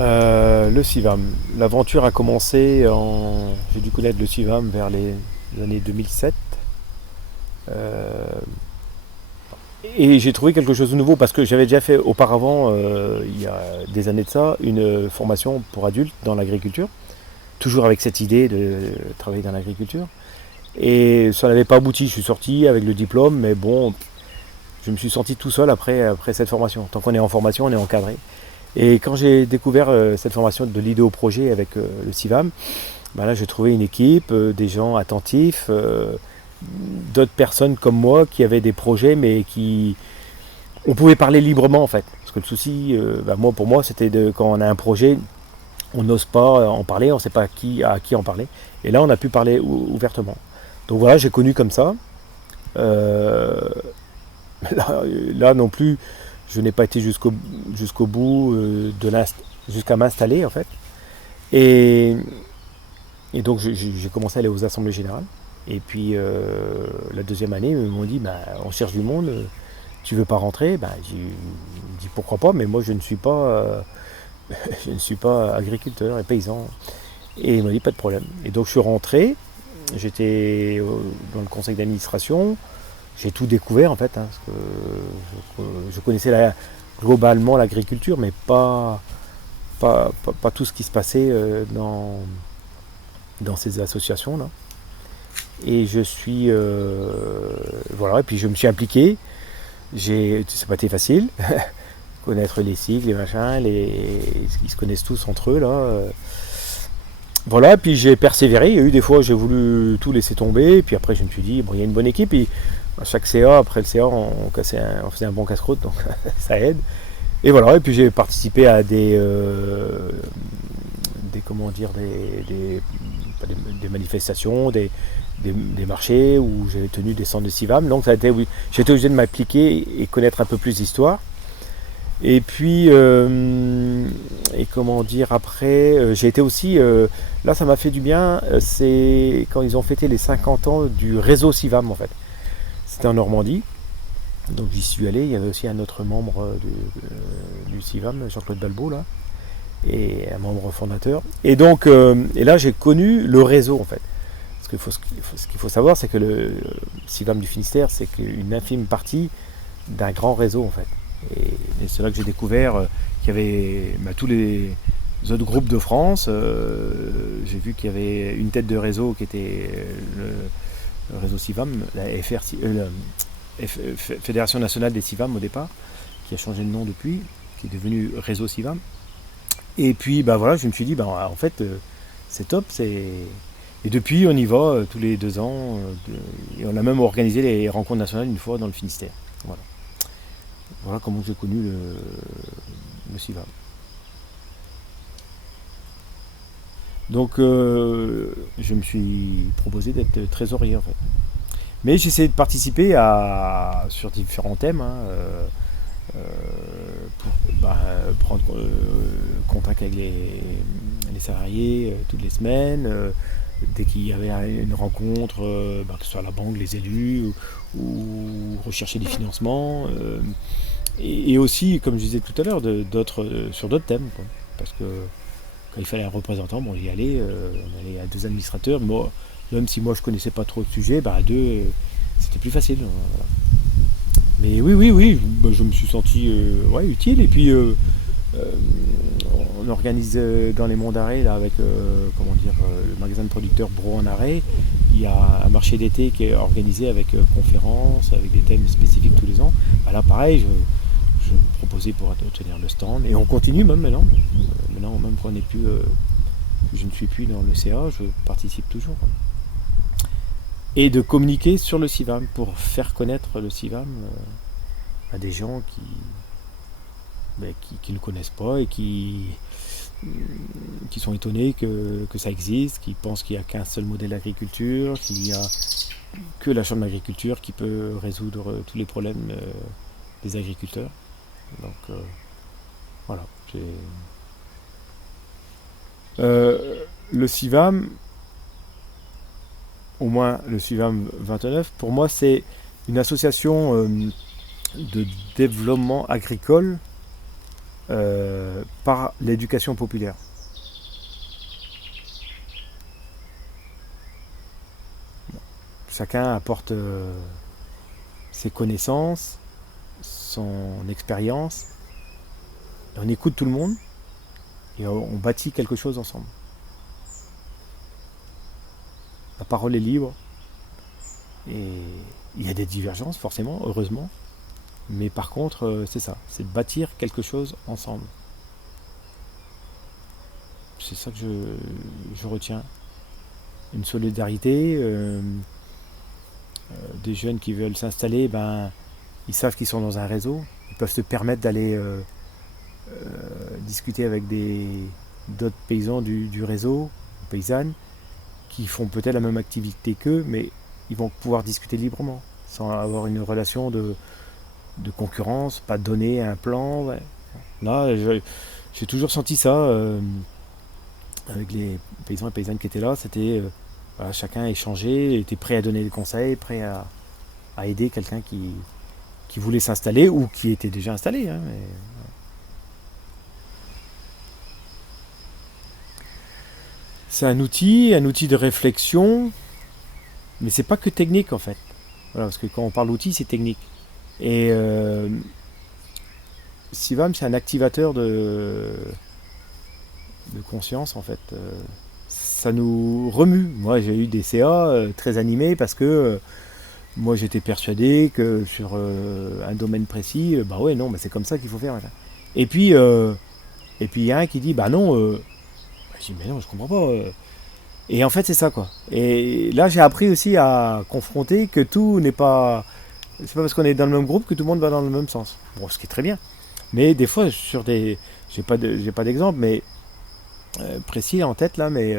Le CIVAM. L'aventure a commencé en. J'ai dû connaître le CIVAM vers les années 2007. Euh, et j'ai trouvé quelque chose de nouveau parce que j'avais déjà fait auparavant, il y a des années de ça, une formation pour adultes dans l'agriculture. Toujours avec cette idée de travailler dans l'agriculture. Et ça n'avait pas abouti. Je suis sorti avec le diplôme, mais bon, je me suis senti tout seul après cette formation. Tant qu'on est en formation, on est encadré. Et quand j'ai découvert cette formation de l'idée au projet avec le CIVAM, ben là j'ai trouvé une équipe, des gens attentifs, d'autres personnes comme moi qui avaient des projets mais qui... On pouvait parler librement en fait. Parce que le souci, moi, pour moi, c'était de quand on a un projet, on n'ose pas en parler, on ne sait pas à qui en parler. Et là on a pu parler ouvertement. Donc voilà, j'ai connu comme ça. Euh, là non plus, je n'ai pas été jusqu'au bout jusqu'à m'installer en fait. Et, et donc j'ai commencé à aller aux assemblées générales. Et puis la deuxième année, ils m'ont dit bah, on cherche du monde, tu veux pas rentrer bah, j'ai dit pourquoi pas, mais moi je ne suis pas, je ne suis pas agriculteur et paysan. Et ils m'ont dit pas de problème. Et donc je suis rentré, j'étais dans le conseil d'administration, j'ai tout découvert en fait, hein, parce que je connaissais globalement l'agriculture, mais pas tout ce qui se passait dans ces associations-là. Et je suis. Voilà, et puis je me suis impliqué. C'est pas été facile. Connaître les cycles, les machins, ils se connaissent tous entre eux là. Voilà, et puis j'ai persévéré. Il y a eu des fois j'ai voulu tout laisser tomber, et puis après je me suis dit, bon, il y a une bonne équipe, et à chaque CA, après le CA, on faisait un bon casse-croûte, donc ça aide. Et voilà, et puis j'ai participé à comment dire, des manifestations, des marchés où j'avais tenu des centres de CIVAM. Donc ça a été, oui, j'étais obligé de m'appliquer et connaître un peu plus d'histoire. Et puis, et comment dire, après, j'ai été aussi, là ça m'a fait du bien, c'est quand ils ont fêté les 50 ans du réseau CIVAM en fait. C'était en Normandie, donc j'y suis allé, il y avait aussi un autre membre du CIVAM, Jean-Claude Balbo là, et un membre fondateur. Et donc, et là j'ai connu le réseau en fait. Parce que ce qu'il faut savoir, c'est que le CIVAM du Finistère, c'est qu'une infime partie d'un grand réseau en fait. Et c'est là que j'ai découvert qu'il y avait tous les autres groupes de France. J'ai vu qu'il y avait une tête de réseau qui était le réseau CIVAM, la Fédération nationale des CIVAM au départ, qui a changé de nom depuis, qui est devenu réseau CIVAM. Et puis bah voilà, je me suis dit, bah, en fait, c'est top. Et depuis, on y va tous les 2 ans. Et on a même organisé les rencontres nationales une fois dans le Finistère. Voilà. Voilà comment j'ai connu le CIVAM. Donc je me suis proposé d'être trésorier en fait. Mais j'ai essayé de participer sur différents thèmes, hein, pour prendre contact avec les salariés toutes les semaines. Dès qu'il y avait une rencontre, que ce soit à la banque, les élus, ou rechercher des financements. Et aussi, comme je disais tout à l'heure, sur d'autres thèmes. Quoi. Parce que quand il fallait un représentant, bon, on y allait, on allait à 2 administrateurs. Moi, même si moi je connaissais pas trop le sujet, à 2, c'était plus facile. Voilà. Mais oui, je me suis senti utile. Et puis, on organise dans les monts d'Arrée, là, avec le magasin de producteurs Bro en Arrêt. Il y a un marché d'été qui est organisé avec conférences, avec des thèmes spécifiques tous les ans. Là, pareil, je me proposais pour tenir le stand. Et on continue même maintenant. Maintenant, même quand je ne suis plus dans le CA, je participe toujours. Et de communiquer sur le CIVAM pour faire connaître le CIVAM à des gens qui ne connaissent pas et qui sont étonnés que ça existe, qui pensent qu'il n'y a qu'un seul modèle d'agriculture, qu'il n'y a que la chambre d'agriculture qui peut résoudre tous les problèmes des agriculteurs. Donc voilà. Le CIVAM, au moins le CIVAM 29, pour moi c'est une association de développement agricole par l'éducation populaire. Chacun apporte ses connaissances, son expérience, on écoute tout le monde et on bâtit quelque chose ensemble. La parole est libre et il y a des divergences forcément, heureusement, mais par contre c'est ça, c'est de bâtir quelque chose ensemble. C'est ça que je retiens. Une solidarité, des jeunes qui veulent s'installer, ben, ils savent qu'ils sont dans un réseau, ils peuvent se permettre d'aller discuter avec d'autres paysans du réseau, paysannes, qui font peut-être la même activité qu'eux, mais ils vont pouvoir discuter librement, sans avoir une relation de concurrence, pas donner un plan. Ouais. Là, j'ai toujours senti ça avec les paysans et paysannes qui étaient là, c'était voilà, chacun échangeait, était prêt à donner des conseils, prêt à aider quelqu'un qui voulait s'installer ou qui était déjà installé. Hein, mais, c'est un outil de réflexion, mais c'est pas que technique en fait. Voilà, parce que quand on parle d'outil, c'est technique. Et Sivam, c'est un activateur de conscience en fait. Ça nous remue. Moi, j'ai eu des CA très animés parce que moi, j'étais persuadé que sur un domaine précis, bah ouais, non, bah c'est comme ça qu'il faut faire. Machin. Et puis, il y a un qui dit, bah non. Je dis, mais non, je comprends pas. Et en fait, c'est ça, quoi. Et là, j'ai appris aussi à confronter que tout n'est pas. C'est pas parce qu'on est dans le même groupe que tout le monde va dans le même sens. Bon, ce qui est très bien. Mais des fois, sur des. J'ai pas d'exemple, mais précis en tête, là, mais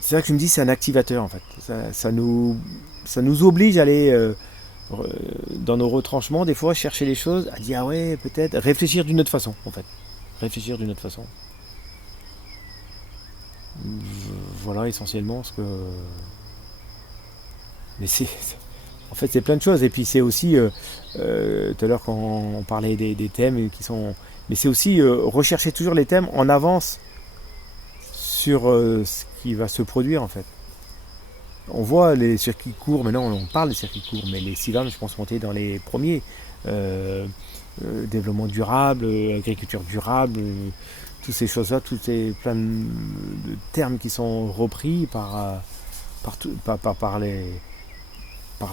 c'est vrai que je me dis, c'est un activateur, en fait. Ça nous oblige à aller dans nos retranchements, des fois, chercher les choses, à dire, ah ouais, peut-être. Réfléchir d'une autre façon, en fait. Réfléchir d'une autre façon. Voilà essentiellement ce que. Mais en fait, c'est plein de choses. Et puis c'est aussi, tout à l'heure quand on parlait des thèmes qui sont. Mais c'est aussi rechercher toujours les thèmes en avance sur ce qui va se produire en fait. On voit les circuits courts, maintenant on parle des circuits courts, mais les Sivam, je pense, monter dans les premiers. Développement durable, agriculture durable, toutes ces choses-là, tous ces plein de termes qui sont repris par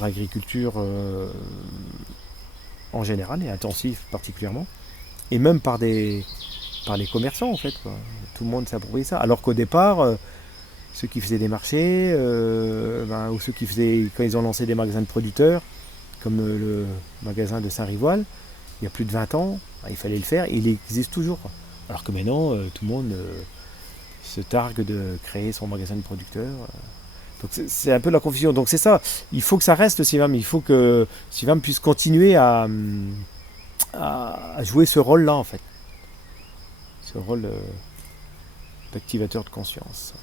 l'agriculture en général et intensive particulièrement, et même par les commerçants en fait. Quoi. Tout le monde s'approprie ça. Alors qu'au départ, ceux qui faisaient des marchés, ou ceux qui faisaient, quand ils ont lancé des magasins de producteurs, comme le magasin de Saint-Rivoal, il y a plus de 20 ans, il fallait le faire, et il existe toujours. Quoi. Alors que maintenant, tout le monde se targue de créer son magasin de producteur. Donc c'est un peu la confusion. Donc c'est ça, il faut que ça reste Sivam, il faut que Sivam puisse continuer à jouer ce rôle-là en fait. Ce rôle d'activateur de conscience.